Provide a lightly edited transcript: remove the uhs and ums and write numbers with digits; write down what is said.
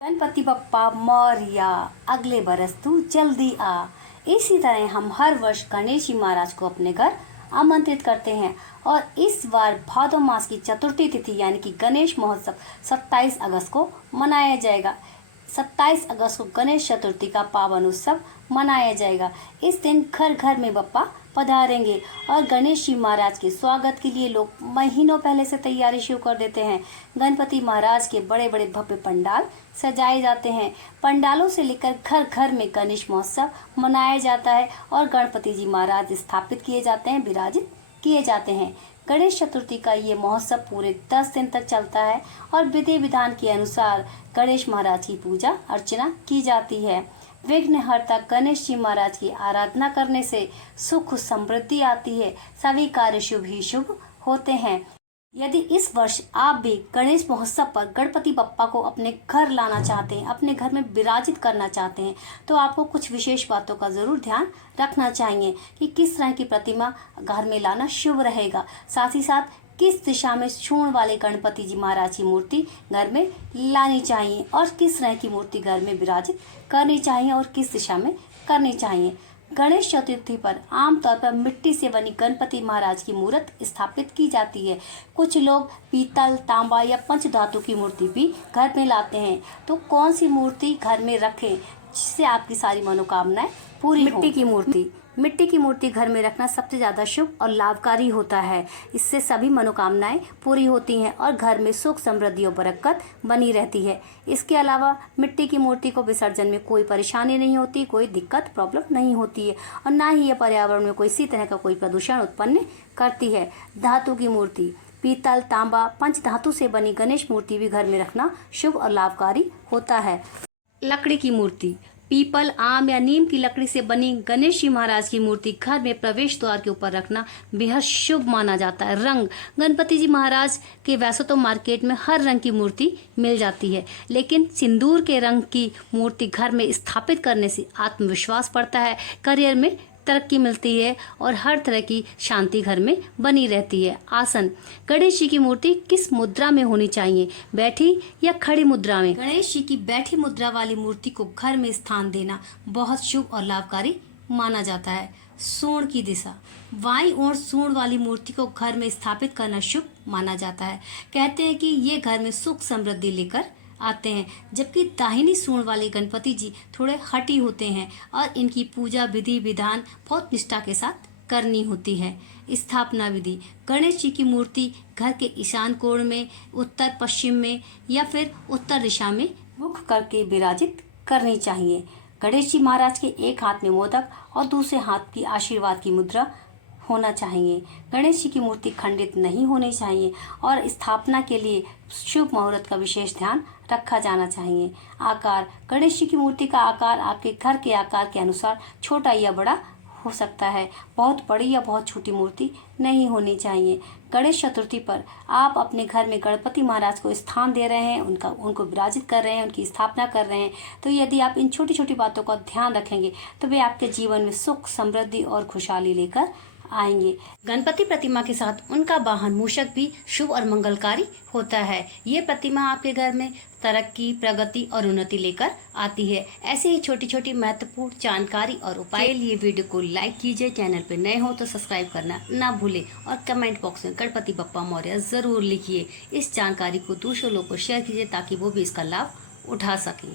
गणपति बप्पा मौर्या, अगले बरस तू जल्दी आ। इसी तरह हम हर वर्ष गणेश जी महाराज को अपने घर आमंत्रित करते हैं और इस बार भादो मास की चतुर्थी तिथि यानी कि गणेश महोत्सव 27 अगस्त को मनाया जाएगा। 27 अगस्त को गणेश चतुर्थी का पावन उत्सव मनाया जाएगा। इस दिन घर घर में बप्पा पधारेंगे और गणेश जी महाराज के स्वागत के लिए लोग महीनों पहले से तैयारी शुरू कर देते हैं। गणपति महाराज के बड़े बड़े भव्य पंडाल सजाए जाते हैं। पंडालों से लेकर घर घर में गणेश महोत्सव मनाया जाता है और गणपति जी महाराज स्थापित किए जाते हैं, विराजित किए जाते हैं। गणेश चतुर्थी का ये महोत्सव पूरे 10 दिन तक चलता है और विधि विधान के अनुसार गणेश महाराज की पूजा अर्चना की जाती है। विघ्नहर्ता गणेश जी महाराज की आराधना करने से सुख समृद्धि आती है, सभी कार्य शुभ ही शुभ होते हैं। यदि इस वर्ष आप भी गणेश महोत्सव पर गणपति बप्पा को अपने घर लाना चाहते हैं, अपने घर में विराजित करना चाहते हैं, तो आपको कुछ विशेष बातों का जरूर ध्यान रखना चाहिए कि किस तरह की प्रतिमा घर में लाना शुभ रहेगा। साथ ही साथ किस दिशा में सूंड वाले गणपति जी महाराज की मूर्ति घर में लानी चाहिए और किस तरह की मूर्ति घर में विराजित करनी चाहिए और किस दिशा में करनी चाहिए। गणेश चतुर्थी पर आमतौर पर मिट्टी से बनी गणपति महाराज की मूर्त स्थापित की जाती है। कुछ लोग पीतल, तांबा या पंचधातु की मूर्ति भी घर में लाते हैं। तो कौन सी मूर्ति घर में रखें जिससे आपकी सारी मनोकामनाएं पूरी हों? मिट्टी की मूर्ति घर में रखना सबसे ज़्यादा शुभ और लाभकारी होता है। इससे सभी मनोकामनाएं पूरी होती हैं और घर में सुख समृद्धि और बरकत बनी रहती है। इसके अलावा मिट्टी की मूर्ति को विसर्जन में कोई परेशानी नहीं होती, कोई दिक्कत प्रॉब्लम नहीं होती है और ना ही यह पर्यावरण में किसी तरह का कोई प्रदूषण उत्पन्न करती है। धातु की मूर्ति, पीतल, तांबा, पंच धातु से बनी गणेश मूर्ति भी घर में रखना शुभ और लाभकारी होता है। लकड़ी की मूर्ति, पीपल, आम या नीम की लकड़ी से बनी गणेश जी महाराज की मूर्ति घर में प्रवेश द्वार के ऊपर रखना बेहद शुभ माना जाता है। रंग, गणपति जी महाराज के वैसे तो मार्केट में हर रंग की मूर्ति मिल जाती है, लेकिन सिंदूर के रंग की मूर्ति घर में स्थापित करने से आत्मविश्वास बढ़ता है, करियर में तरक्की मिलती है और हर तरह की शांति घर में बनी रहती है। आसन, गणेश जी की मूर्ति किस मुद्रा में होनी चाहिए, बैठी या खड़ी मुद्रा में? गणेश जी की बैठी मुद्रा वाली मूर्ति को घर में स्थान देना बहुत शुभ और लाभकारी माना जाता है। सूंड की दिशा, बाईं ओर सूंड वाली मूर्ति को घर में स्थापित करना शुभ माना जाता है। कहते हैं कि ये घर में सुख समृद्धि लेकर आते हैं, जबकि दाहिनी सूंड वाले गणपति जी थोड़े हठी होते हैं और इनकी पूजा विधि विधान बहुत निष्ठा के साथ करनी होती है। स्थापना विधि, गणेश जी की मूर्ति घर के ईशान कोण में, उत्तर पश्चिम में या फिर उत्तर दिशा में मुख करके विराजित करनी चाहिए। गणेश जी महाराज के एक हाथ में मोदक और दूसरे हाथ की आशीर्वाद की मुद्रा होना चाहिए। गणेश जी की मूर्ति खंडित नहीं होनी चाहिए और स्थापना के लिए शुभ मुहूर्त का विशेष ध्यान रखा जाना चाहिए। आकार, गणेश जी की मूर्ति का आकार आपके घर के आकार के अनुसार छोटा या बड़ा हो सकता है। बहुत बड़ी या बहुत छोटी मूर्ति नहीं होनी चाहिए। गणेश चतुर्थी पर आप अपने घर में गणपति महाराज को स्थान दे रहे हैं, उनको विराजित कर रहे हैं, उनकी स्थापना कर रहे हैं, तो यदि आप इन छोटी छोटी बातों का ध्यान रखेंगे तो वे आपके जीवन में सुख समृद्धि और खुशहाली लेकर आएंगे। गणपति प्रतिमा के साथ उनका वाहन मूषक भी शुभ और मंगलकारी होता है। ये प्रतिमा आपके घर में तरक्की, प्रगति और उन्नति लेकर आती है। ऐसे ही छोटी छोटी महत्वपूर्ण जानकारी और उपाय के लिए वीडियो को लाइक कीजिए, चैनल पर नए हो तो सब्सक्राइब करना ना भूलें और कमेंट बॉक्स में गणपति बप्पा मौर्य जरूर लिखिए। इस जानकारी को दूसरों लोगों को शेयर कीजिए ताकि वो भी इसका लाभ उठा सकें।